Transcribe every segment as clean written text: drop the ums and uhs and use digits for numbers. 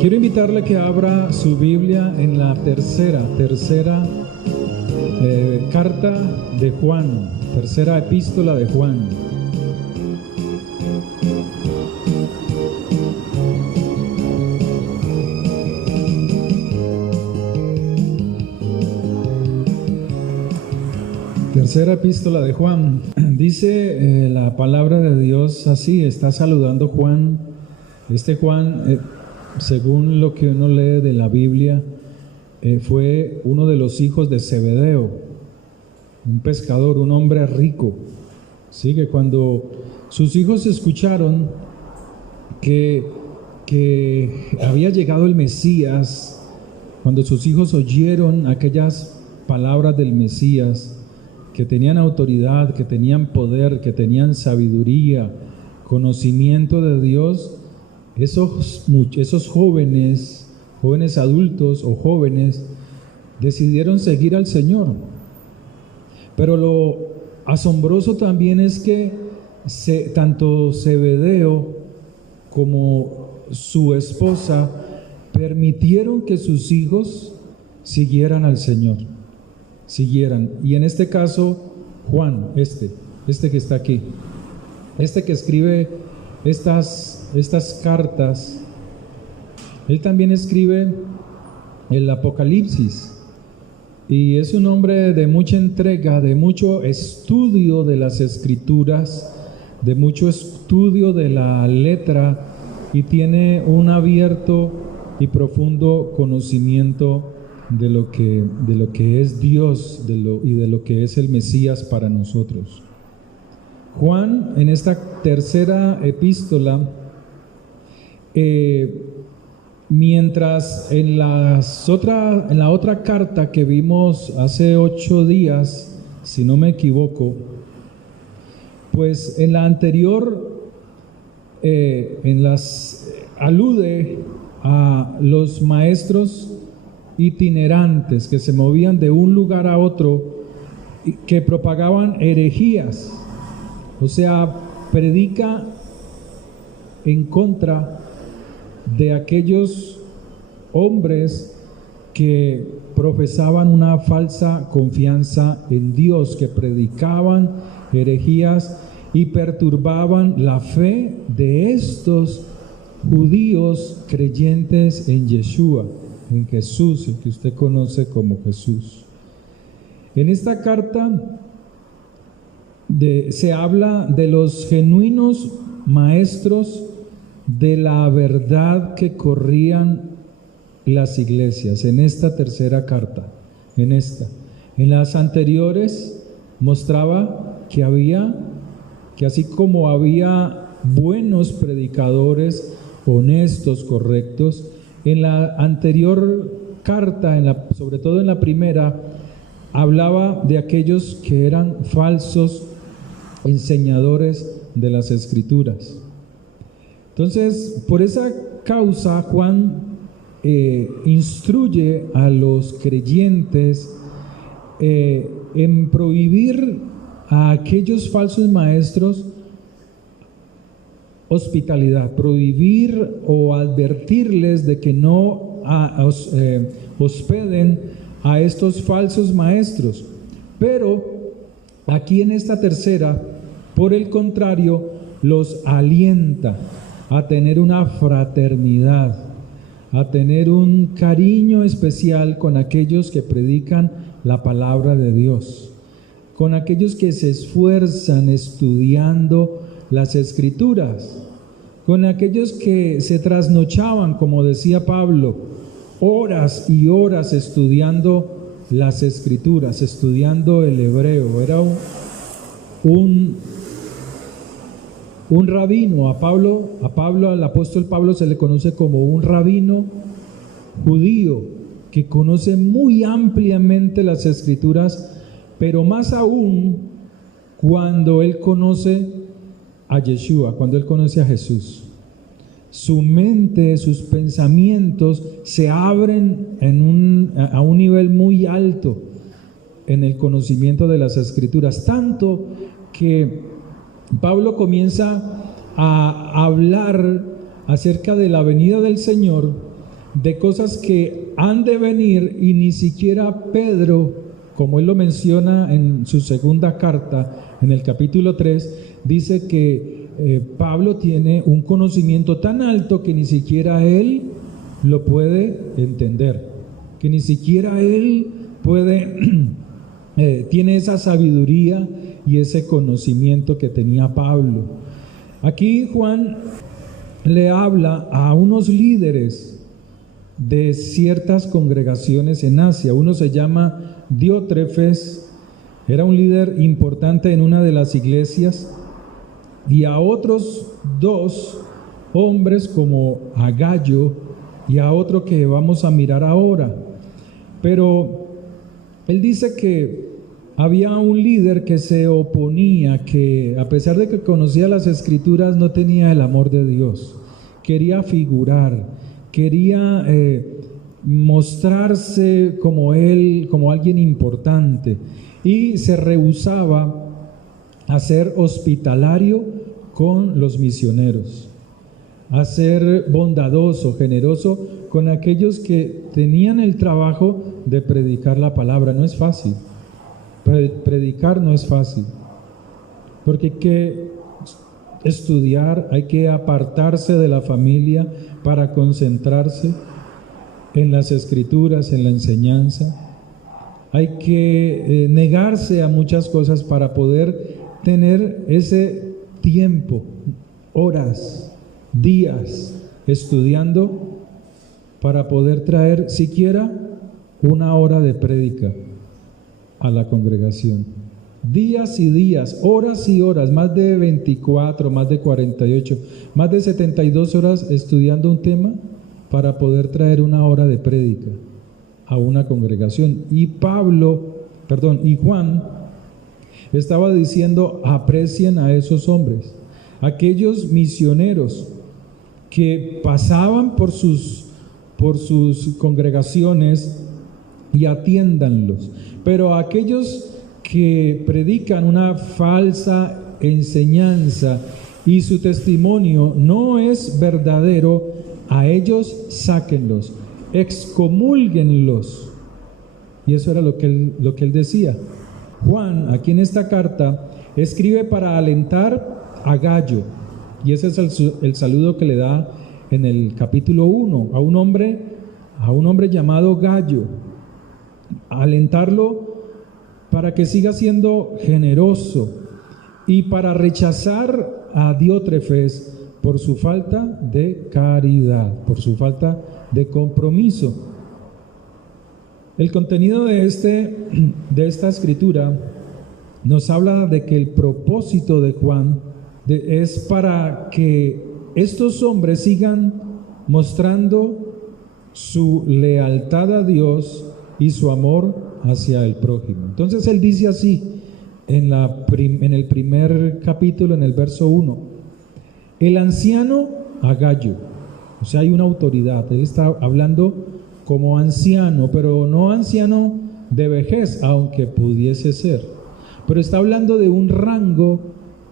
Quiero invitarle que abra su Biblia en la tercera carta de Juan, tercera epístola de Juan. Tercera epístola de Juan. Dice la palabra de Dios así, está saludando Juan. Juan, según lo que uno lee de la Biblia, fue uno de los hijos de Zebedeo, un pescador, un hombre rico. Sí, que cuando sus hijos escucharon que había llegado el Mesías, cuando sus hijos oyeron aquellas palabras del Mesías, que tenían autoridad, que tenían poder, que tenían sabiduría, conocimiento de Dios, esos jóvenes adultos o jóvenes, decidieron seguir al Señor. Pero lo asombroso también es que tanto Zebedeo como su esposa permitieron que sus hijos siguieran al Señor. Y en este caso, Juan, que está aquí, que escribe estas cartas, él también escribe el Apocalipsis, y es un hombre de mucha entrega, de mucho estudio de las Escrituras, de mucho estudio de la letra, y tiene un abierto y profundo conocimiento de lo que es Dios y de lo que es el Mesías para nosotros. Juan, en esta tercera epístola, mientras en la otra carta que vimos hace 8 días, si no me equivoco, pues en la anterior alude a los maestros itinerantes que se movían de un lugar a otro, que propagaban herejías, o sea, predica en contra de aquellos hombres que profesaban una falsa confianza en Dios, que predicaban herejías y perturbaban la fe de estos judíos creyentes en Yeshua, en Jesús, el que usted conoce como Jesús. En esta carta se habla de los genuinos maestros de la verdad que corrían las iglesias. En esta tercera carta, en las anteriores mostraba que así como había buenos predicadores, honestos, correctos, en la anterior carta, sobre todo en la primera, hablaba de aquellos que eran falsos enseñadores de las Escrituras. Entonces, por esa causa, Juan instruye a los creyentes en prohibir a aquellos falsos maestros hospitalidad, prohibir o advertirles de que no hospeden a estos falsos maestros. Pero aquí en esta tercera, por el contrario, los alienta a tener una fraternidad, a tener un cariño especial con aquellos que predican la palabra de Dios, con aquellos que se esfuerzan estudiando las Escrituras, con aquellos que se trasnochaban, como decía Pablo, horas y horas estudiando las Escrituras, estudiando el hebreo. Era un rabino. A Pablo, al apóstol Pablo, se le conoce como un rabino judío que conoce muy ampliamente las Escrituras, pero más aún cuando él conoce a Yeshua, cuando él conoce a Jesús. Su mente, sus pensamientos se abren a un nivel muy alto en el conocimiento de las Escrituras, tanto que Pablo comienza a hablar acerca de la venida del Señor de cosas que han de venir, y ni siquiera Pedro, como él lo menciona en su segunda carta, en el capítulo 3, dice que Pablo tiene un conocimiento tan alto que ni siquiera él lo puede entender, que ni siquiera él puede, tiene esa sabiduría y ese conocimiento que tenía Pablo. Aquí Juan le habla a unos líderes de ciertas congregaciones en Asia. Uno se llama Diótrefes, era un líder importante en una de las iglesias, y a otros dos hombres como a Gallo y a otro que vamos a mirar ahora. Pero él dice que había un líder que se oponía, que a pesar de que conocía las Escrituras, no tenía el amor de Dios. Quería figurar, quería mostrarse como él, como alguien importante, y se rehusaba a ser hospitalario con los misioneros, a ser bondadoso, generoso con aquellos que tenían el trabajo de predicar la palabra. No es fácil. Predicar no es fácil, porque hay que estudiar, hay que apartarse de la familia para concentrarse en las Escrituras, en la enseñanza. Hay que negarse a muchas cosas para poder tener ese tiempo, horas, días, estudiando para poder traer siquiera una hora de prédica a la congregación. Días y días, horas y horas, más de 24, más de 48, más de 72 horas estudiando un tema para poder traer una hora de prédica a una congregación. Y Juan estaba diciendo: aprecien a esos hombres, aquellos misioneros que pasaban por sus congregaciones, y atiéndanlos. Pero aquellos que predican una falsa enseñanza y su testimonio no es verdadero, a ellos sáquenlos, excomúlguenlos. Y eso era lo que él decía. Juan, aquí en esta carta, escribe para alentar a Gallo, y ese es el saludo que le da en el capítulo 1 a un hombre llamado Gallo, alentarlo para que siga siendo generoso, y para rechazar a Diótrefes por su falta de caridad, por su falta de compromiso. El contenido de esta escritura nos habla de que el propósito de Juan es para que estos hombres sigan mostrando su lealtad a Dios y su amor hacia el prójimo. Entonces él dice así en el primer capítulo, en el verso 1: el anciano a Gallo. O sea, hay una autoridad. Él está hablando como anciano, pero no anciano de vejez, aunque pudiese ser, pero está hablando de un rango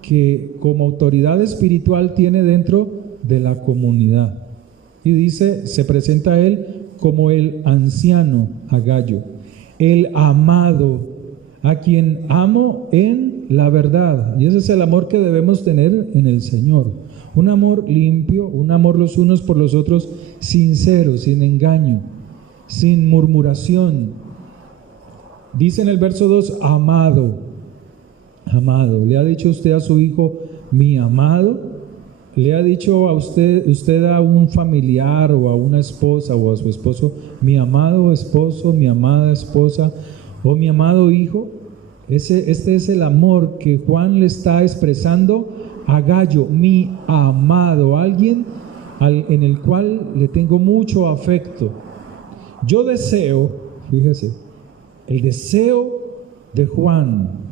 que como autoridad espiritual tiene dentro de la comunidad. Y dice, se presenta a él como el anciano a Gallo, el amado, a quien amo en la verdad. Y ese es el amor que debemos tener en el Señor. Un amor limpio, un amor los unos por los otros, sincero, sin engaño, sin murmuración. Dice en el verso 2, amado. Amado. ¿Le ha dicho usted a su hijo, mi amado? ¿Le ha dicho a usted a un familiar o a una esposa o a su esposo, mi amado esposo, mi amada esposa o mi amado hijo? Este es el amor que Juan le está expresando a Gallo, mi amado, alguien en el cual le tengo mucho afecto. Yo deseo, fíjese, el deseo de Juan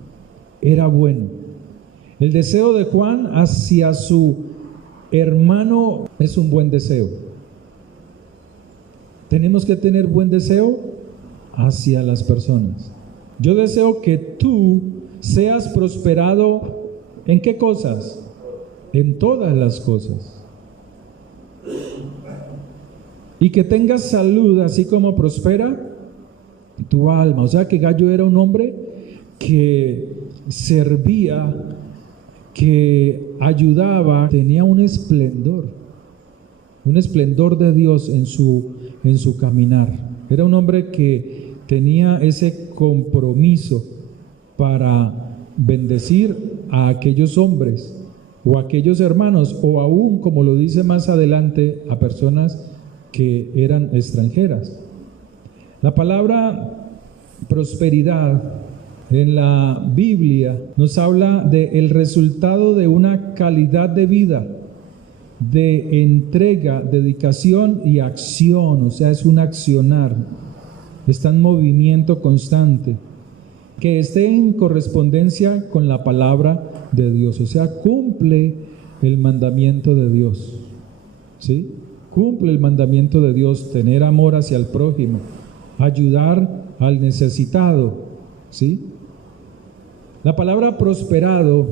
era bueno. El deseo de Juan hacia su hermano es un buen deseo. Tenemos que tener buen deseo hacia las personas. Yo deseo que tú seas prosperado ¿en qué cosas? En todas las cosas. y que tengas salud, así como prospera tu alma. O sea que Gallo era un hombre que servía, que ayudaba, tenía un esplendor de Dios en su caminar. Era un hombre que tenía ese compromiso para bendecir a aquellos hombres o a aquellos hermanos, o aún, como lo dice más adelante, a personas que eran extranjeras. La palabra prosperidad en la Biblia nos habla del resultado de una calidad de vida, de entrega, dedicación y acción. O sea, es un accionar, está en movimiento constante, que esté en correspondencia con la palabra de Dios. O sea, cumple el mandamiento de Dios, ¿sí? Cumple el mandamiento de Dios, tener amor hacia el prójimo, ayudar al necesitado, ¿sí? La palabra prosperado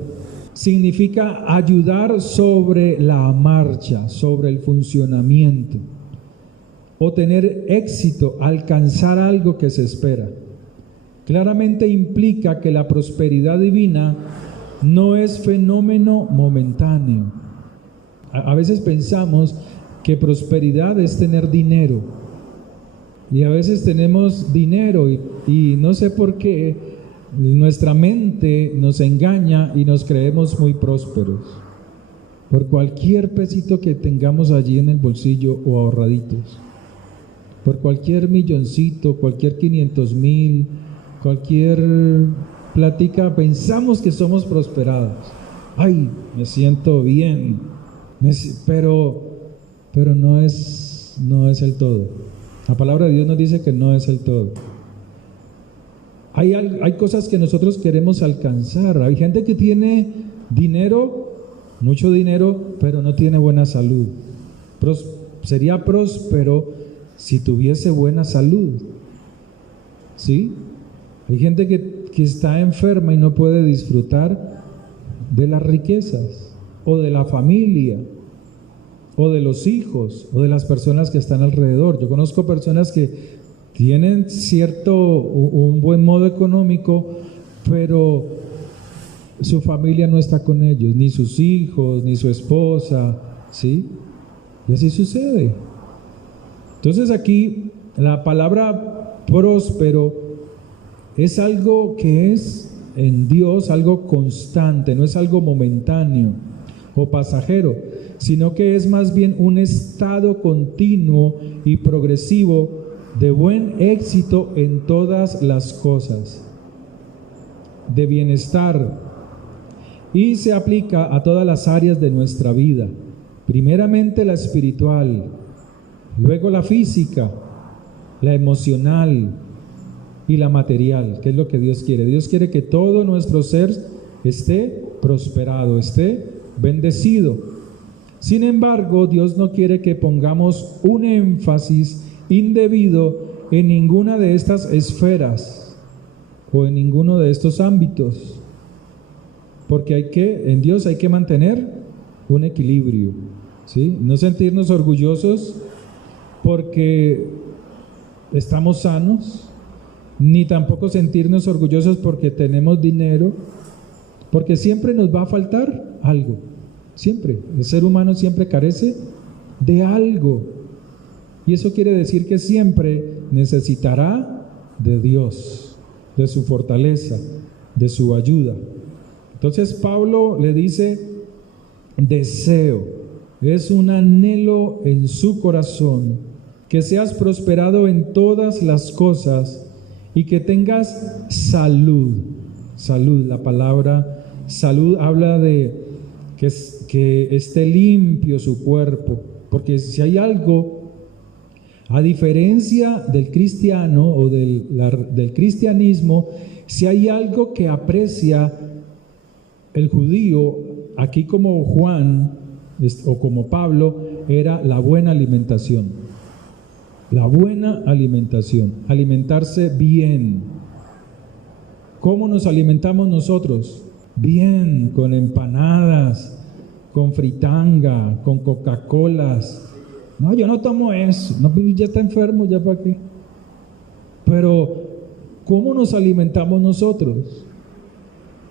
significa ayudar sobre la marcha, sobre el funcionamiento, o tener éxito, alcanzar algo que se espera. Claramente implica que la prosperidad divina no es fenómeno momentáneo. A veces pensamos que prosperidad es tener dinero, y a veces tenemos dinero y no sé por qué nuestra mente nos engaña y nos creemos muy prósperos por cualquier pesito que tengamos allí en el bolsillo o ahorraditos, por cualquier milloncito, cualquier 500,000, cualquier plática, pensamos que somos prosperados. Ay, me siento bien, pero no es el todo. La palabra de Dios nos dice que no es el todo. Hay cosas que nosotros queremos alcanzar. Hay gente que tiene dinero, mucho dinero, pero no tiene buena salud. Sería próspero si tuviese buena salud, ¿sí? Hay gente que está enferma y no puede disfrutar de las riquezas, o de la familia, o de los hijos, o de las personas que están alrededor. Yo conozco personas que tienen un buen modo económico, pero su familia no está con ellos, ni sus hijos, ni su esposa, ¿sí? Y así sucede. Entonces aquí la palabra próspero es algo que es en Dios algo constante, no es algo momentáneo o pasajero, sino que es más bien un estado continuo y progresivo de buen éxito en todas las cosas, de bienestar, y se aplica a todas las áreas de nuestra vida, primeramente la espiritual, luego la física, la emocional y la material, que es lo que Dios quiere. Dios quiere que todo nuestro ser esté prosperado, esté bendecido. Sin embargo, Dios no quiere que pongamos un énfasis indebido en ninguna de estas esferas o en ninguno de estos ámbitos, porque en Dios hay que mantener un equilibrio, ¿sí? No sentirnos orgullosos porque estamos sanos, ni tampoco sentirnos orgullosos porque tenemos dinero, porque siempre nos va a faltar algo, siempre. El ser humano siempre carece de algo. Y eso quiere decir que siempre necesitará de Dios, de su fortaleza, de su ayuda. Entonces Pablo le dice, deseo, es un anhelo en su corazón, que seas prosperado en todas las cosas y que tengas salud. Salud, la palabra salud habla de que esté limpio su cuerpo, porque si hay algo, a diferencia del cristiano o del cristianismo, si hay algo que aprecia el judío, aquí como Juan o como Pablo, era la buena alimentación. La buena alimentación, alimentarse bien. ¿Cómo nos alimentamos nosotros? Bien, con empanadas, con fritanga, con Coca-Colas, No, yo no tomo eso. No, pues ya está enfermo, ¿ya para qué? Pero, ¿cómo nos alimentamos nosotros?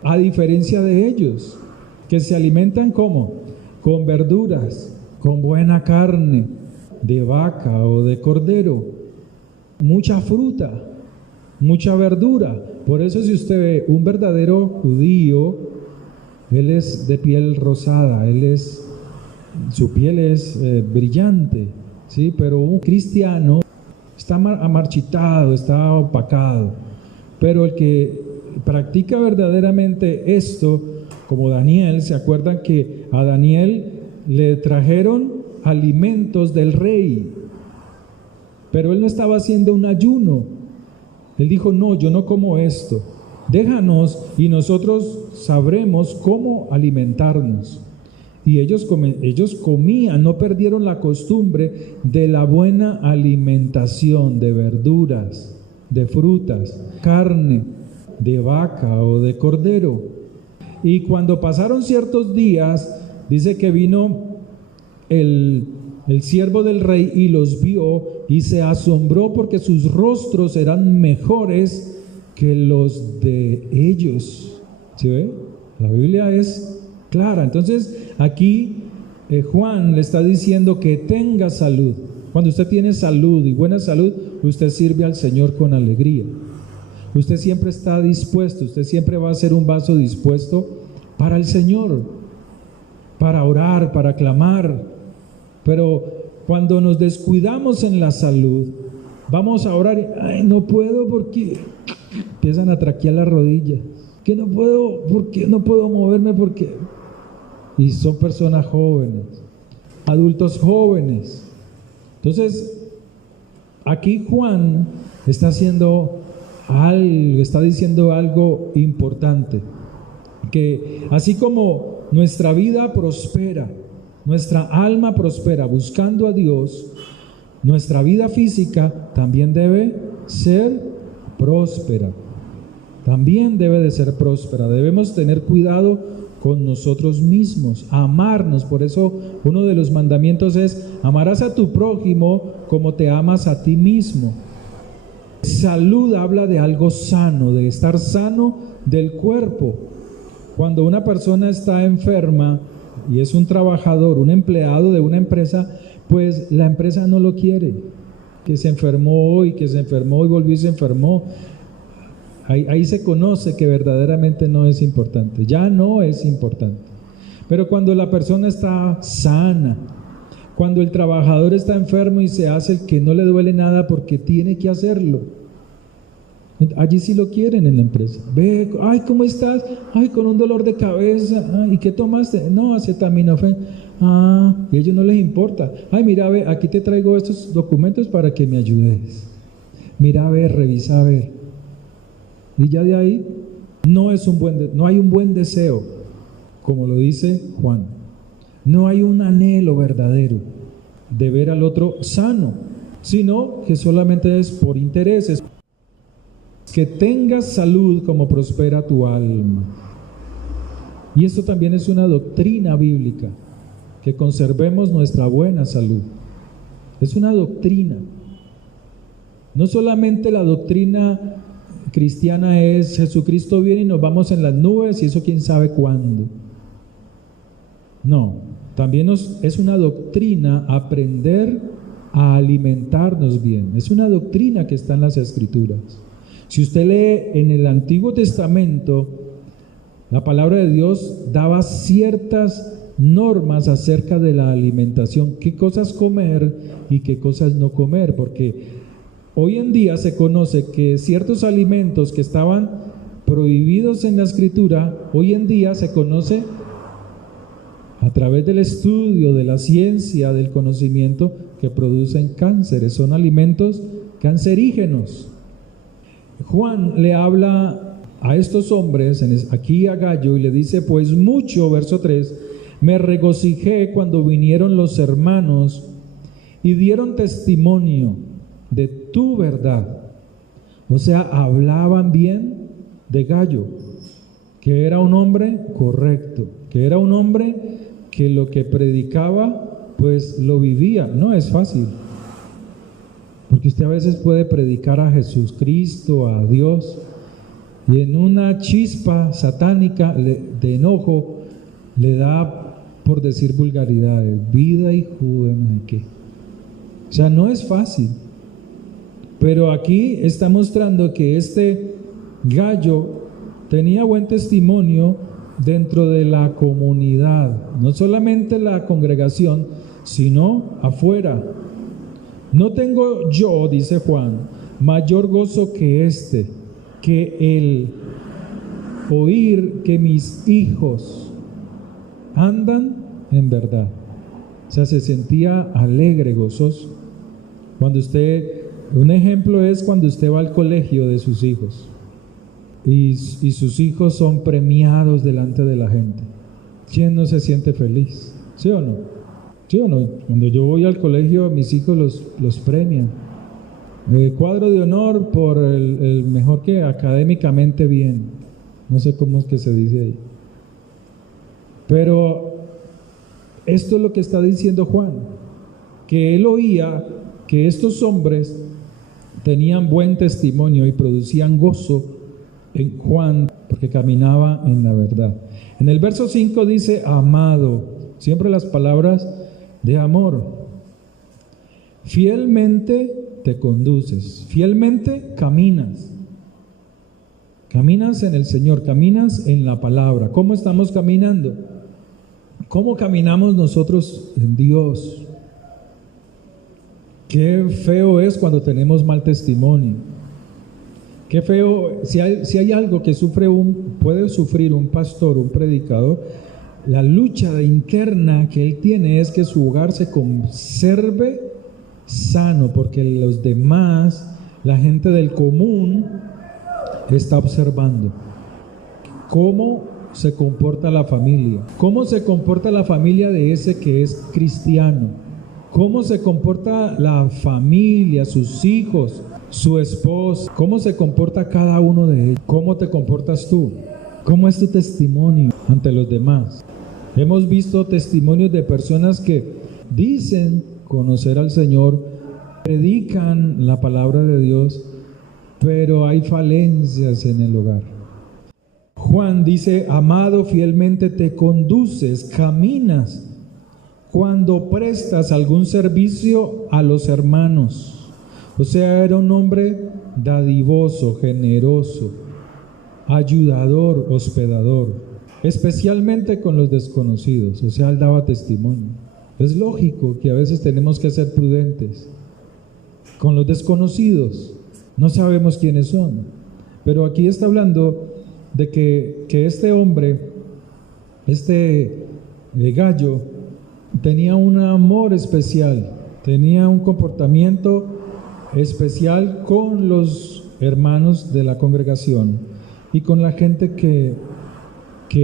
A diferencia de ellos, que se alimentan ¿cómo? Con verduras, con buena carne, de vaca o de cordero, mucha fruta, mucha verdura. Por eso si usted ve un verdadero judío, él es de piel rosada, su piel es brillante, ¿sí? Pero un cristiano está amarchitado, está opacado. Pero el que practica verdaderamente esto, como Daniel, ¿se acuerdan que a Daniel le trajeron alimentos del rey? Pero él no estaba haciendo un ayuno. Él dijo, no, yo no como esto. Déjanos y nosotros sabremos cómo alimentarnos. Y ellos comían, no perdieron la costumbre de la buena alimentación, de verduras, de frutas, carne, de vaca o de cordero. Y cuando pasaron ciertos días, dice que vino el siervo del rey y los vio y se asombró porque sus rostros eran mejores que los de ellos. ¿Sí ve? La Biblia es clara. Entonces aquí Juan le está diciendo que tenga salud. Cuando usted tiene salud y buena salud, usted sirve al Señor con alegría. Usted siempre está dispuesto, usted siempre va a ser un vaso dispuesto para el Señor, para orar, para clamar. Pero cuando nos descuidamos en la salud, vamos a orar y, ay, no puedo porque empiezan a traquear las rodillas, que no puedo, porque no puedo moverme porque... Y son personas jóvenes, adultos jóvenes. Entonces, aquí Juan está diciendo algo importante, que así como nuestra vida prospera, nuestra alma prospera buscando a Dios, nuestra vida física también debe ser próspera. También debe de ser próspera. Debemos tener cuidado con nosotros mismos, amarnos. Por eso uno de los mandamientos es: amarás a tu prójimo como te amas a ti mismo. Salud habla de algo sano, de estar sano del cuerpo. Cuando una persona está enferma y es un trabajador, un empleado de una empresa, pues la empresa no lo quiere. Que se enfermó hoy, que se enfermó y volvió y se enfermó. Ahí se conoce que verdaderamente no es importante, ya no es importante. Pero cuando la persona está sana, cuando el trabajador está enfermo y se hace el que no le duele nada porque tiene que hacerlo, allí sí lo quieren en la empresa. Ve, ay, ¿cómo estás? Ay, con un dolor de cabeza. Ay, ¿y qué tomaste? No, acetaminofén. Ah, y a ellos no les importa. Ay, mira, ve, aquí te traigo estos documentos para que me ayudes. Mira, a ver, revisa, a ver. Y ya de ahí no hay un buen deseo, como lo dice Juan. No hay un anhelo verdadero de ver al otro sano, sino que solamente es por intereses. Que tengas salud como prospera tu alma. Y esto también es una doctrina bíblica, que conservemos nuestra buena salud. Es una doctrina. No solamente la doctrina cristiana es Jesucristo viene y nos vamos en las nubes y eso quién sabe cuándo. No, también es una doctrina aprender a alimentarnos bien. Es una doctrina que está en las Escrituras. Si usted lee en el Antiguo Testamento, la palabra de Dios daba ciertas normas acerca de la alimentación, qué cosas comer y qué cosas no comer, porque hoy en día se conoce que ciertos alimentos que estaban prohibidos en la Escritura, hoy en día se conoce a través del estudio, de la ciencia, del conocimiento, que producen cánceres, son alimentos cancerígenos. Juan le habla a estos hombres, aquí a Gallo, y le dice, pues mucho, verso 3, me regocijé cuando vinieron los hermanos y dieron testimonio de tu verdad. O sea, hablaban bien de Gallo, que era un hombre correcto, que era un hombre que lo que predicaba pues lo vivía. No es fácil, porque usted a veces puede predicar a Jesucristo, a Dios, y en una chispa satánica de enojo le da por decir vulgaridades, vida y jugo, no sé qué. O sea, no es fácil. Pero aquí está mostrando que este Gallo tenía buen testimonio dentro de la comunidad, no solamente la congregación, sino afuera. No tengo yo, dice Juan, mayor gozo que este, que el oír que mis hijos andan en verdad. O sea, se sentía alegre, gozoso. Un ejemplo es cuando usted va al colegio de sus hijos y sus hijos son premiados delante de la gente. ¿Quién no se siente feliz? ¿Sí o no? ¿Sí o no? Cuando yo voy al colegio, a mis hijos los premian. Cuadro de honor por el mejor que académicamente bien. No sé cómo es que se dice ahí. Pero esto es lo que está diciendo Juan, que él oía que estos hombres tenían buen testimonio y producían gozo en Juan, porque caminaba en la verdad. En el verso 5 dice, amado, siempre las palabras de amor. Fielmente te conduces, fielmente caminas en el Señor, caminas en la palabra. ¿Cómo estamos caminando? ¿Cómo caminamos nosotros en Dios? Qué feo es cuando tenemos mal testimonio. Qué feo, si hay algo que puede sufrir un pastor, un predicador, la lucha interna que él tiene es que su hogar se conserve sano, porque los demás, la gente del común, está observando cómo se comporta la familia, cómo se comporta la familia de ese que es cristiano, cómo se comporta la familia, sus hijos, su esposa, cómo se comporta cada uno de ellos, cómo te comportas tú, cómo es tu testimonio ante los demás. Hemos visto testimonios de personas que dicen conocer al Señor, predican la palabra de Dios, pero hay falencias en el hogar. Juan dice, amado, fielmente te conduces, caminas cuando prestas algún servicio a los hermanos. O sea, era un hombre dadivoso, generoso, ayudador, hospedador, especialmente con los desconocidos. O sea, él daba testimonio. Es lógico que a veces tenemos que ser prudentes con los desconocidos. No sabemos quiénes son, pero aquí está hablando de que este hombre, Gallo, tenía un amor especial, tenía un comportamiento especial con los hermanos de la congregación y con la gente que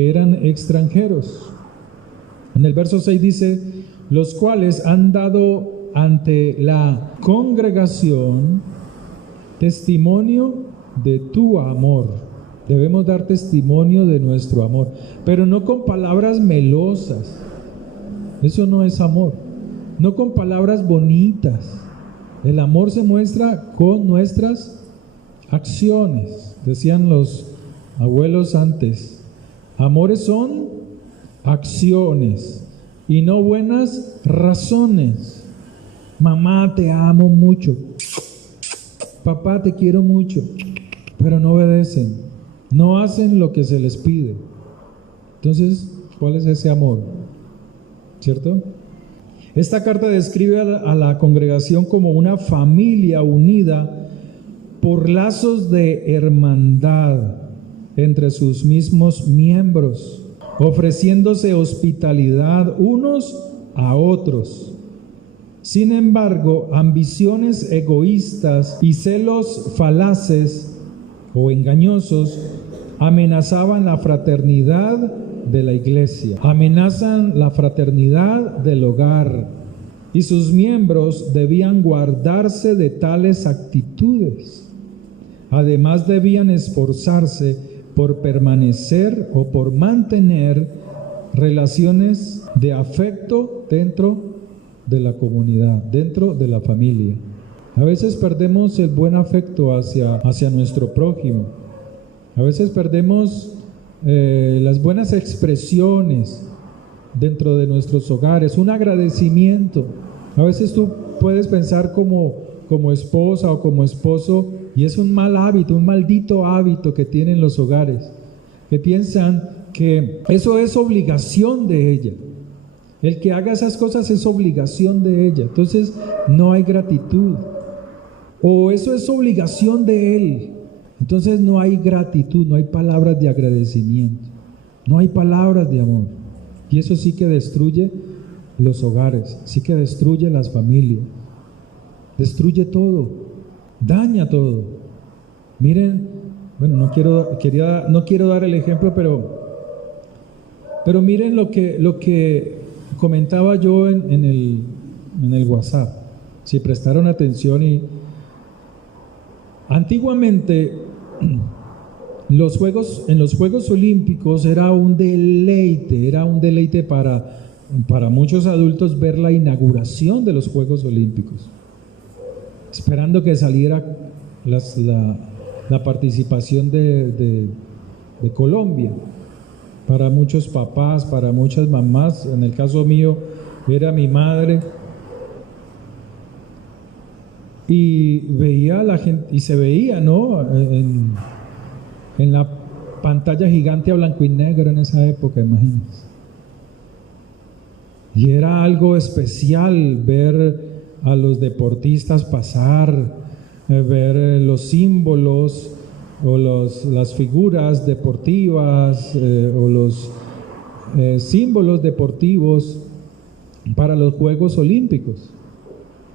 eran extranjeros. En el verso 6 dice, los cuales han dado ante la congregación testimonio de tu amor. Debemos dar testimonio de nuestro amor, pero no con palabras melosas. Eso no es amor. No con palabras bonitas. El amor se muestra con nuestras acciones. Decían los abuelos antes, amores son acciones y no buenas razones. Mamá, te amo mucho. Papá, te quiero mucho. Pero no obedecen. No hacen lo que se les pide. Entonces, ¿cuál es ese amor? ¿Cierto? Esta carta describe a la congregación como una familia unida por lazos de hermandad entre sus mismos miembros, ofreciéndose hospitalidad unos a otros. Sin embargo, ambiciones egoístas y celos falaces o engañosos amenazaban la fraternidad de la iglesia, amenazan la fraternidad del hogar, y sus miembros debían guardarse de tales actitudes. Además, debían esforzarse por permanecer o por mantener relaciones de afecto dentro de la comunidad, dentro de la familia. A veces perdemos el buen afecto hacia nuestro prójimo. A veces perdemos las buenas expresiones dentro de nuestros hogares, un agradecimiento. A veces tú puedes pensar como esposa o como esposo, y es un mal hábito, un maldito hábito que tienen los hogares, que piensan que eso es obligación de ella. El que haga esas cosas es obligación de ella. Entonces no hay gratitud. O eso es obligación de él. Entonces no hay gratitud, no hay palabras de agradecimiento, no hay palabras de amor. Y eso sí que destruye los hogares, sí que destruye las familias, destruye todo, daña todo. Miren, bueno, no quiero dar el ejemplo, pero miren lo que comentaba yo en el WhatsApp. Si prestaron atención, y antiguamente en los Juegos Olímpicos era un deleite para muchos adultos ver la inauguración de los Juegos Olímpicos, esperando que saliera la participación de Colombia. Para muchos papás, para muchas mamás, en el caso mío era mi madre, y veía a la gente, y se veía, ¿no?, en la pantalla gigante a blanco y negro en esa época, imagínense. Y era algo especial ver a los deportistas pasar, ver los símbolos o las figuras deportivas o los símbolos deportivos para los Juegos Olímpicos.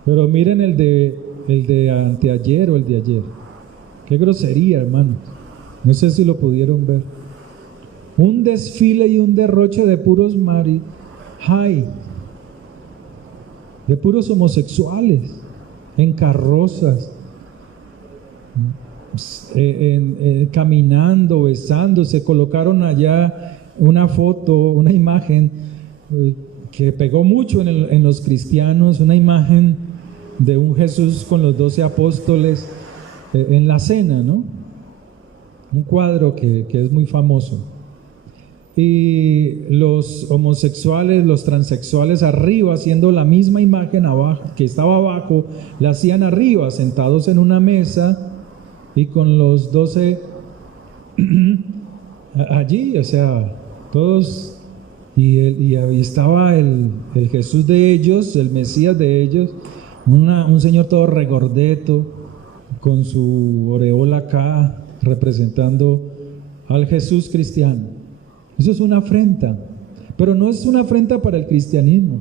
Pero miren el de anteayer o el de ayer. Qué grosería, hermanos. No sé si lo pudieron ver. Un desfile y un derroche de puros de puros homosexuales en carrozas, caminando, besándose. Colocaron allá una foto, una imagen que pegó mucho en los cristianos, una imagen de un Jesús con los 12 apóstoles en la cena, ¿no? Un cuadro que es muy famoso. Y los homosexuales, los transexuales arriba, haciendo la misma imagen abajo, que estaba abajo, la hacían arriba, sentados en una mesa y con los 12 allí, o sea, todos, y ahí estaba el Jesús de ellos, el Mesías de ellos, un señor todo regordeto, con su aureola acá, representando al Jesús cristiano. Eso es una afrenta, pero no es una afrenta para el cristianismo,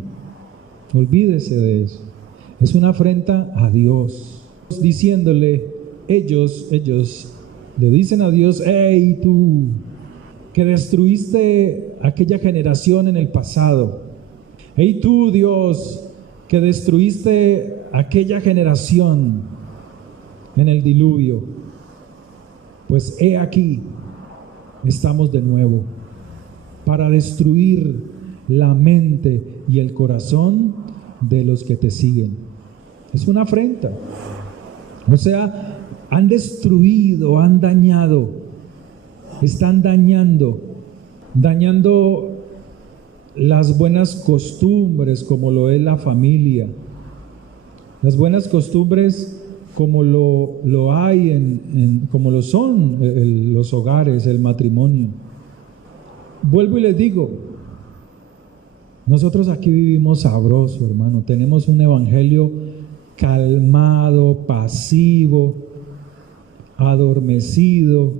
olvídese de eso. Es una afrenta a Dios, diciéndole, ellos le dicen a Dios: hey, tú que destruiste aquella generación en el pasado, hey, tú, Dios, que destruiste aquella generación en el diluvio, pues he aquí, estamos de nuevo para destruir la mente y el corazón de los que te siguen. Es una afrenta. O sea, han destruido, han dañado, están dañando las buenas costumbres, como lo es la familia, las buenas costumbres como lo hay como lo son los hogares, el matrimonio. Vuelvo y les digo, nosotros aquí vivimos sabroso, hermano. Tenemos un evangelio calmado, pasivo, adormecido.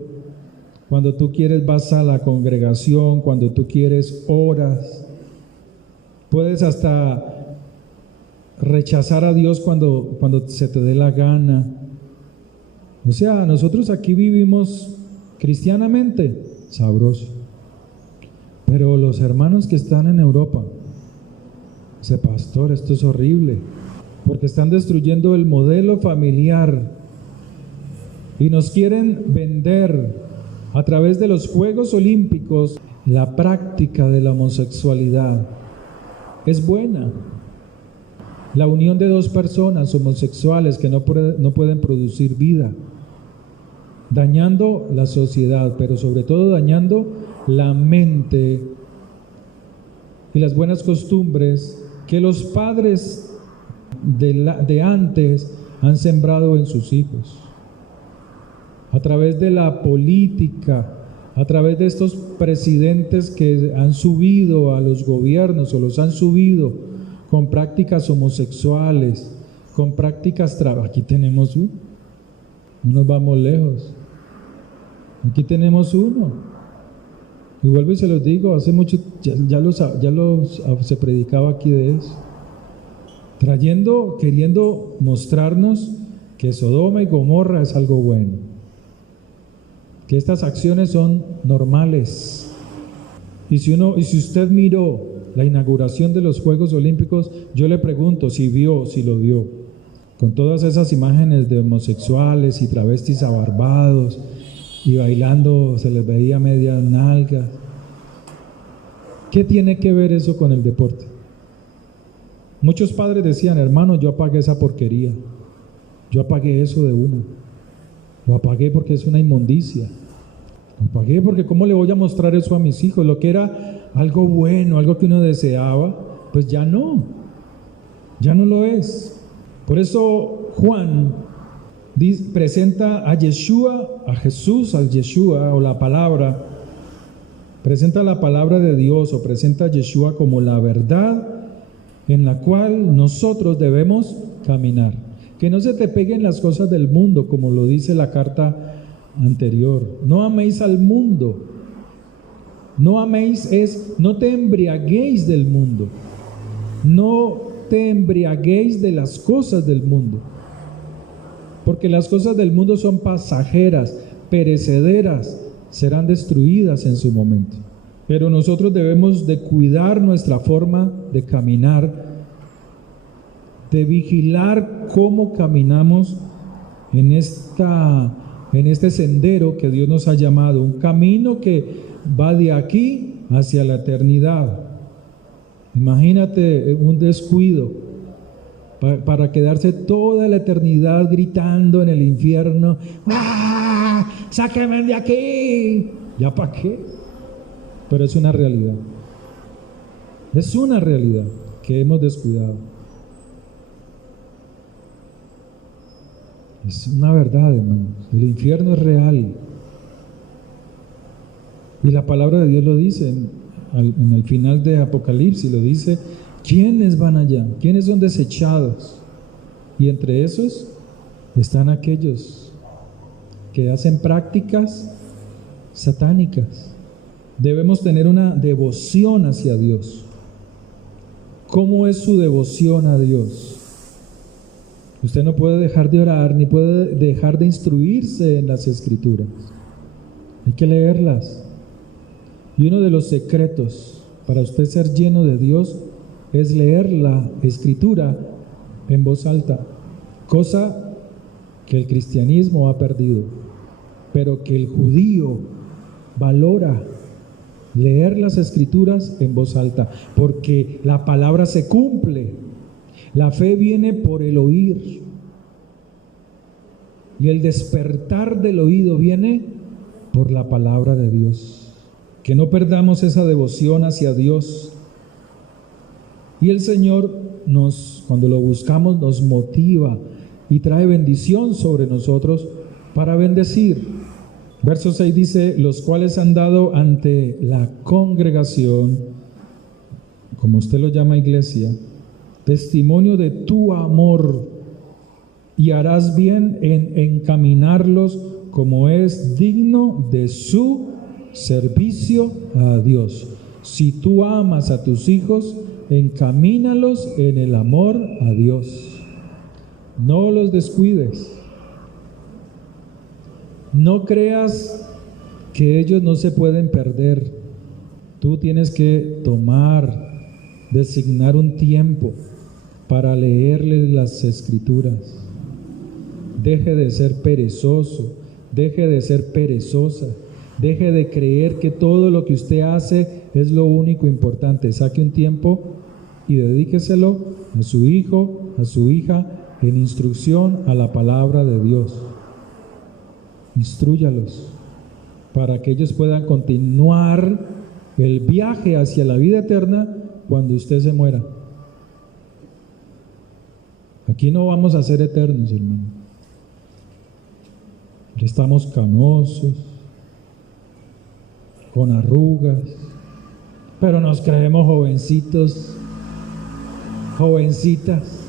Cuando tú quieres vas a la congregación, cuando tú quieres oras. Puedes hasta rechazar a Dios cuando se te dé la gana. O sea, nosotros aquí vivimos cristianamente sabroso. Pero los hermanos que están en Europa, dice: pastor, esto es horrible, porque están destruyendo el modelo familiar y nos quieren vender a través de los Juegos Olímpicos la práctica de la homosexualidad. Es buena, La unión de dos personas homosexuales que no pueden producir vida, dañando la sociedad, pero sobre todo dañando la mente y las buenas costumbres que los padres de antes han sembrado en sus hijos. A través de la política, a través de estos presidentes que han subido a los gobiernos o los han subido con prácticas homosexuales, con prácticas aquí tenemos uno, no nos vamos lejos, aquí tenemos uno, y vuelvo y se los digo, hace mucho se predicaba aquí de eso, queriendo mostrarnos que Sodoma y Gomorra es algo bueno, que estas acciones son normales. Y si usted miró la inauguración de los Juegos Olímpicos, yo le pregunto si lo vio, con todas esas imágenes de homosexuales y travestis abarbados y bailando, se les veía media nalga. ¿Qué tiene que ver eso con el deporte? Muchos padres decían, hermano, yo apagué esa porquería, yo apagué eso de una, lo apagué porque es una inmundicia. Lo apagué porque ¿cómo le voy a mostrar eso a mis hijos? Lo que era algo bueno, algo que uno deseaba, pues ya no lo es. Por eso Juan presenta a Yeshua, a Jesús, al Yeshua o la palabra, presenta la palabra de Dios o presenta a Yeshua como la verdad en la cual nosotros debemos caminar. Que no se te peguen las cosas del mundo, como lo dice la carta anterior. No améis al mundo. No améis no te embriaguéis del mundo. No te embriaguéis de las cosas del mundo. Porque las cosas del mundo son pasajeras, perecederas, serán destruidas en su momento. Pero nosotros debemos de cuidar nuestra forma de caminar, de vigilar cómo caminamos en este sendero que Dios nos ha llamado, un camino que va de aquí hacia la eternidad. Imagínate un descuido para quedarse toda la eternidad gritando en el infierno, ¡ah! ¡Sáquenme de aquí! ¿Ya para qué? Pero es una realidad. Es una realidad que hemos descuidado. Es una verdad, hermanos. El infierno es real. Y la palabra de Dios lo dice en el final de Apocalipsis, lo dice, ¿quiénes van allá? ¿Quiénes son desechados? Y entre esos están aquellos que hacen prácticas satánicas. Debemos tener una devoción hacia Dios. ¿Cómo es su devoción a Dios? Usted no puede dejar de orar, ni puede dejar de instruirse en las Escrituras. Hay que leerlas. Y uno de los secretos para usted ser lleno de Dios es leer la Escritura en voz alta, cosa que el cristianismo ha perdido, pero que el judío valora leer las Escrituras en voz alta, porque la palabra se cumple. La fe viene por el oír, y el despertar del oído viene por la palabra de Dios. Que no perdamos esa devoción hacia Dios. Y el Señor cuando lo buscamos, nos motiva y trae bendición sobre nosotros para bendecir. Verso 6 dice, los cuales han dado ante la congregación, como usted lo llama iglesia, testimonio de tu amor, y harás bien en encaminarlos como es digno de su servicio a Dios. Si tú amas a tus hijos, encamínalos en el amor a Dios. No los descuides. No creas que ellos no se pueden perder. Tú tienes que designar un tiempo para leerles las Escrituras. Deje de ser perezoso, deje de ser perezosa, deje de creer que todo lo que usted hace es lo único importante. Saque un tiempo y dedíqueselo a su hijo, a su hija en instrucción a la palabra de Dios. Instrúyalos para que ellos puedan continuar el viaje hacia la vida eterna cuando usted se muera. Aquí no vamos a ser eternos, hermano. Ya estamos canosos, con arrugas, pero nos creemos jovencitos, jovencitas,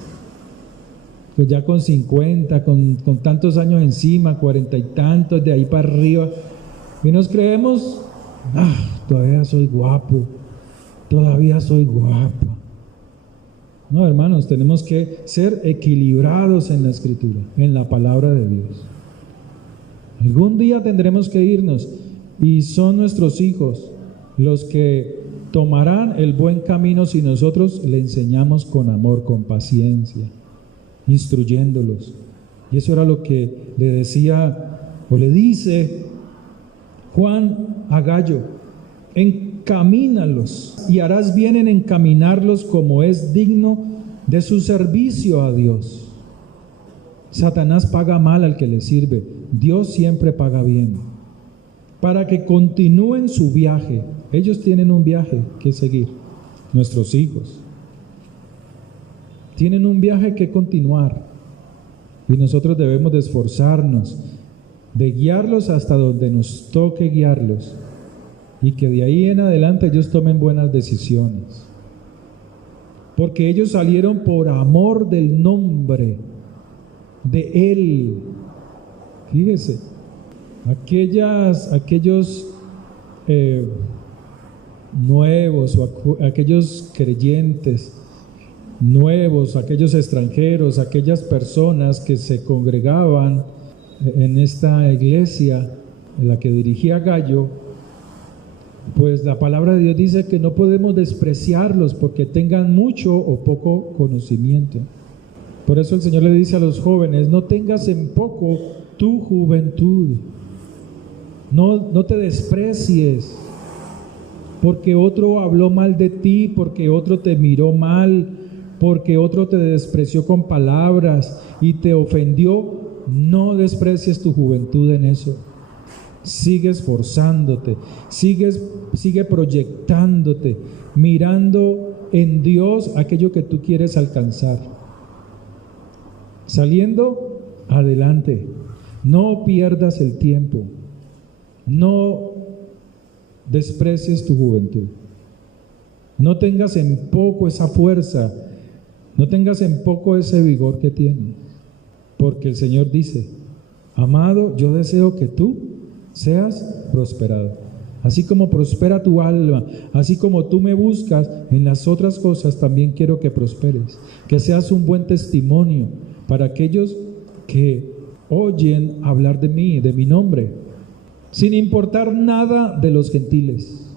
pues ya con 50, con tantos años encima, 40 y tantos, de ahí para arriba, y nos creemos, todavía soy guapo, todavía soy guapa. No, hermanos, tenemos que ser equilibrados en la Escritura, en la palabra de Dios. Algún día tendremos que irnos y son nuestros hijos los que tomarán el buen camino si nosotros le enseñamos con amor, con paciencia, instruyéndolos. Y eso era lo que le decía o le dice Juan a Gallo: encamínalos y harás bien en encaminarlos como es digno de su servicio a Dios. Satanás paga mal al que le sirve, Dios siempre paga bien, para que continúen su viaje. Ellos tienen un viaje que seguir, nuestros hijos tienen un viaje que continuar, y nosotros debemos de esforzarnos de guiarlos hasta donde nos toque guiarlos, y que de ahí en adelante ellos tomen buenas decisiones, porque ellos salieron por amor del nombre de Él. Fíjese, aquellos nuevos o aquellos creyentes nuevos, aquellos extranjeros, aquellas personas que se congregaban en esta iglesia en la que dirigía Gallo, pues la palabra de Dios dice que no podemos despreciarlos porque tengan mucho o poco conocimiento. Por eso el Señor le dice a los jóvenes: no tengas en poco tu juventud, no te desprecies porque otro habló mal de ti, porque otro te miró mal, porque otro te despreció con palabras y te ofendió. No desprecies tu juventud en eso. Sigue esforzándote, sigue proyectándote, mirando en Dios aquello que tú quieres alcanzar, saliendo adelante. No pierdas el tiempo, no desprecies tu juventud, no tengas en poco esa fuerza, no tengas en poco ese vigor que tienes, porque el Señor dice: amado, yo deseo que tú seas prosperado, así como prospera tu alma, así como tú me buscas en las otras cosas, también quiero que prosperes, que seas un buen testimonio para aquellos que oyen hablar de mí, de mi nombre, sin importar nada de los gentiles.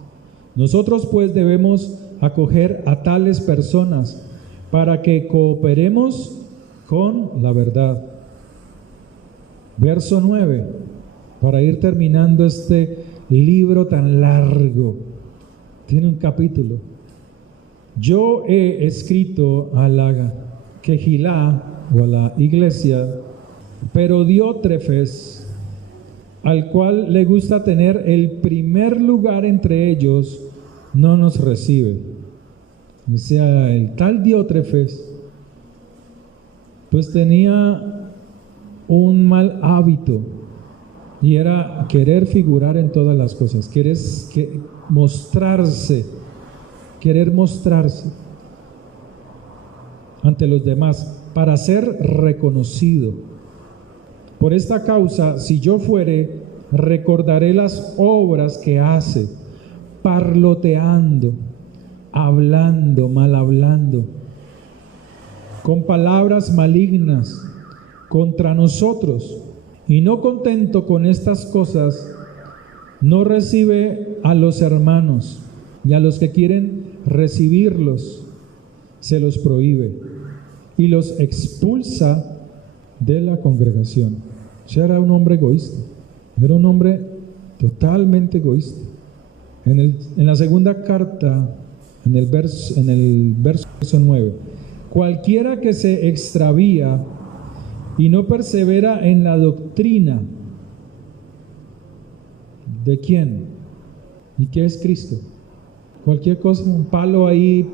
Nosotros pues debemos acoger a tales personas para que cooperemos con la verdad. Verso 9, para ir terminando este libro tan largo, tiene un capítulo. Yo he escrito a la Quejilá o a la iglesia, pero Diótrefes, al cual le gusta tener el primer lugar entre ellos, no nos recibe. O sea, el tal Diótrefes pues tenía un mal hábito, y era querer figurar en todas las cosas, querer mostrarse ante los demás para ser reconocido. Por esta causa, si yo fuere, recordaré las obras que hace, parloteando, hablando, mal hablando, con palabras malignas contra nosotros, y no contento con estas cosas, no recibe a los hermanos, y a los que quieren recibirlos se los prohíbe y los expulsa de la congregación. O sea, era un hombre egoísta, era un hombre totalmente egoísta. En la segunda carta, en el verso 9, Cualquiera que se extravía y no persevera en la doctrina. ¿De quién? ¿Y qué es Cristo? Cualquier cosa, un palo ahí,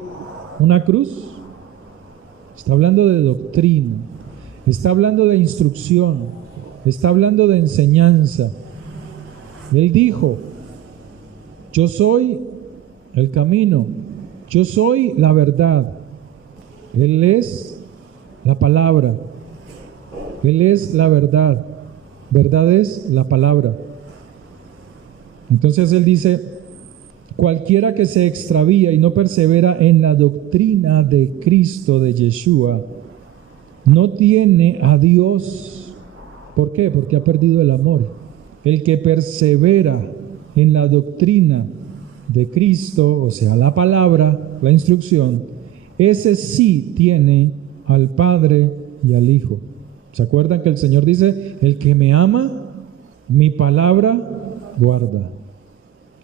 una cruz. Está hablando de doctrina, está hablando de instrucción, está hablando de enseñanza. Él dijo: yo soy el camino, yo soy la verdad. Él es la palabra, Él es la verdad. Verdad es la palabra. Entonces Él dice: cualquiera que se extravía y no persevera en la doctrina de Cristo, de Yeshua, no tiene a Dios. ¿Por qué? Porque ha perdido el amor. El que persevera en la doctrina de Cristo, o sea, la palabra, la instrucción, ese sí tiene al Padre y al Hijo. ¿Se acuerdan que el Señor dice: el que me ama, mi palabra guarda,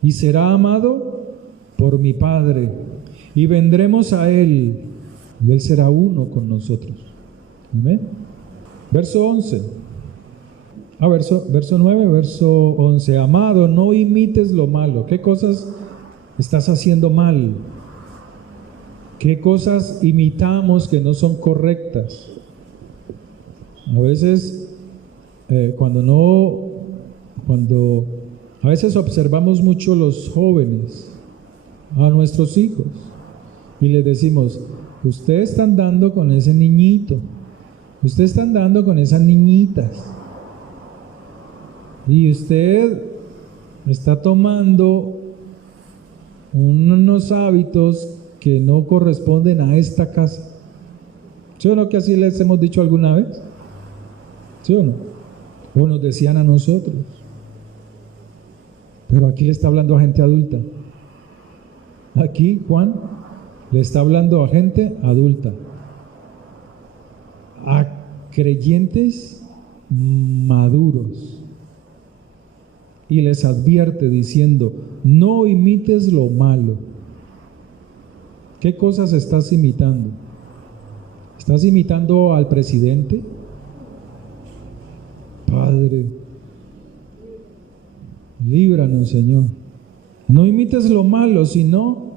y será amado por mi Padre, y vendremos a Él, y Él será uno con nosotros? ¿Amén? Verso 11. Verso 9, verso 11. Amado, no imites lo malo. ¿Qué cosas estás haciendo mal? ¿Qué cosas imitamos que no son correctas? A veces, cuando a veces observamos mucho los jóvenes, a nuestros hijos, y les decimos: usted está andando con ese niñito, usted está andando con esas niñitas, y usted está tomando unos hábitos que no corresponden a esta casa. ¿Sí o no que así les hemos dicho alguna vez? ¿Sí o no? O nos decían a nosotros. Pero aquí le está hablando a gente adulta. Aquí Juan le está hablando a gente adulta, a creyentes maduros, y les advierte diciendo: no imites lo malo. ¿Qué cosas estás imitando? ¿Estás imitando al presidente? Padre, líbranos, Señor. No imites lo malo, sino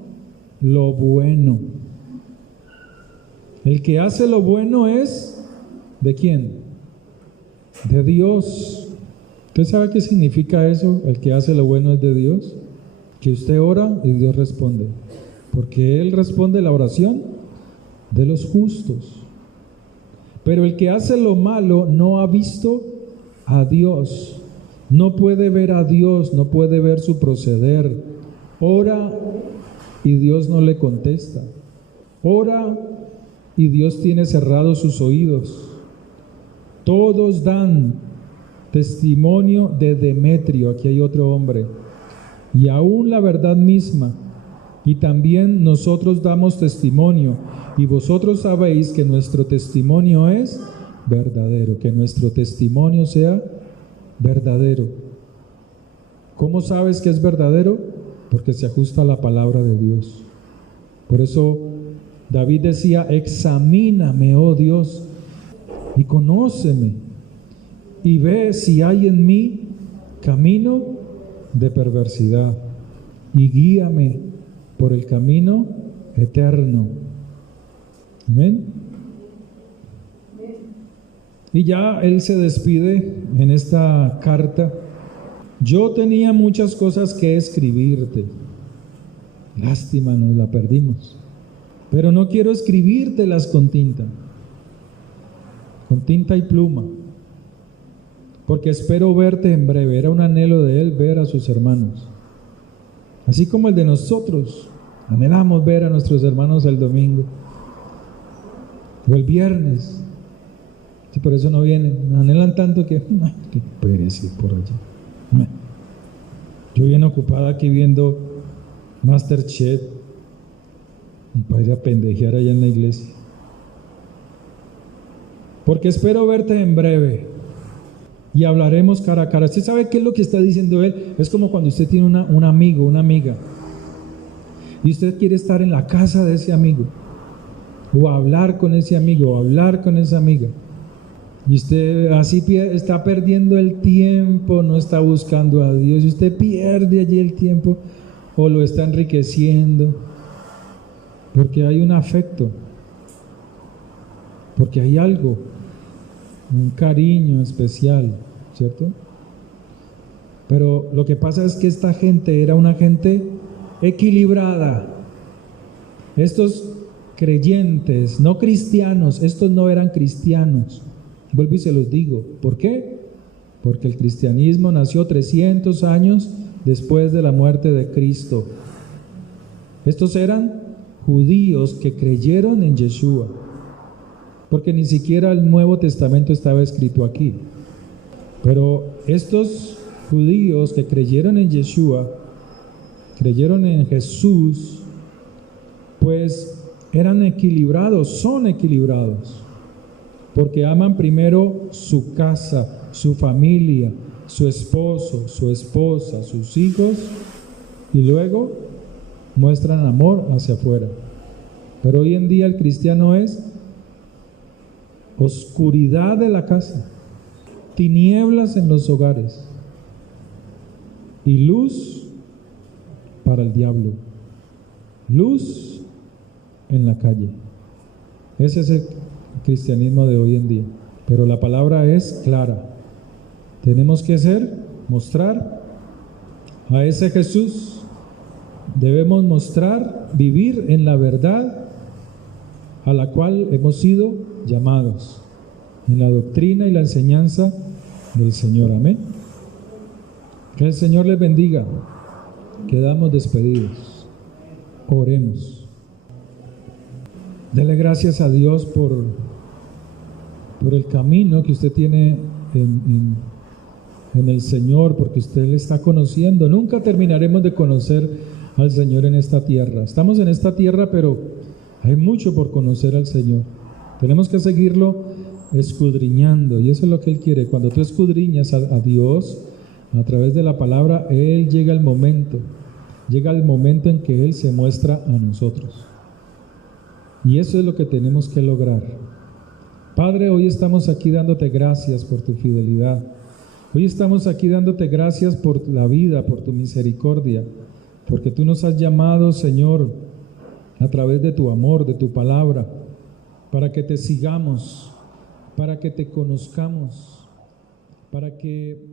lo bueno. El que hace lo bueno es ¿de quién? De Dios. ¿Usted sabe qué significa eso? El que hace lo bueno es de Dios. Que usted ora y Dios responde, porque Él responde la oración de los justos. Pero el que hace lo malo no ha visto a Dios, no puede ver a Dios, no puede ver su proceder. Ora y Dios no le contesta. Ora y Dios tiene cerrados sus oídos. Todos dan testimonio de Demetrio, aquí hay otro hombre, y aún la verdad misma, y también nosotros damos testimonio, y vosotros sabéis que nuestro testimonio es verdadero, que nuestro testimonio sea verdadero. ¿Cómo sabes que es verdadero? Porque se ajusta a la palabra de Dios. Por eso David decía: examíname, oh Dios, y conóceme, y ve si hay en mí camino de perversidad, y guíame por el camino eterno. Amén. Y ya él se despide en esta carta: yo tenía muchas cosas que escribirte, lástima, nos la perdimos, pero no quiero escribírtelas con tinta y pluma, porque espero verte en breve. Era un anhelo de él ver a sus hermanos, así como el de nosotros. Anhelamos ver a nuestros hermanos el domingo o el viernes. Sí, por eso no vienen, anhelan tanto que perece por allá. Yo bien ocupada aquí viendo Masterchef, y para ir a pendejear allá en la iglesia. Porque espero verte en breve y hablaremos cara a cara. ¿Usted sabe qué es lo que está diciendo él? Es como cuando usted tiene un amigo, una amiga, y usted quiere estar en la casa de ese amigo, o hablar con ese amigo, o hablar con esa amiga. Y usted así está perdiendo el tiempo, no está buscando a Dios, y usted pierde allí el tiempo o lo está enriqueciendo, porque hay un afecto, porque hay algo, un cariño especial, ¿cierto? Pero lo que pasa es que esta gente era una gente equilibrada. Estos creyentes, no cristianos, estos no eran cristianos. Vuelvo y se los digo. ¿Por qué? Porque el cristianismo nació 300 años después de la muerte de Cristo. Estos eran judíos que creyeron en Yeshua, porque ni siquiera el Nuevo Testamento estaba escrito aquí. Pero estos judíos que creyeron en Yeshua, creyeron en Jesús, pues eran equilibrados, son equilibrados, porque aman primero su casa, su familia, su esposo, su esposa, sus hijos, y luego muestran amor hacia afuera. Pero hoy en día el cristiano es oscuridad de la casa, tinieblas en los hogares y luz para el diablo, luz en la calle. Ese es el cristianismo de hoy en día. Pero la palabra es clara. Tenemos que mostrar a ese Jesús. Debemos mostrar, vivir en la verdad a la cual hemos sido llamados, en la doctrina y la enseñanza del Señor. Amén. Que el Señor les bendiga. Quedamos despedidos. Oremos. Dele gracias a Dios por el camino que usted tiene en el Señor, porque usted le está conociendo. Nunca terminaremos de conocer al Señor en esta tierra. Estamos en esta tierra, pero hay mucho por conocer al Señor. Tenemos que seguirlo escudriñando, y eso es lo que Él quiere. Cuando tú escudriñas a Dios a través de la palabra, llega el momento en que Él se muestra a nosotros. Y eso es lo que tenemos que lograr. Padre, hoy estamos aquí dándote gracias por tu fidelidad. Hoy estamos aquí dándote gracias por la vida, por tu misericordia, porque tú nos has llamado, Señor, a través de tu amor, de tu palabra, para que te sigamos, para que te conozcamos, para que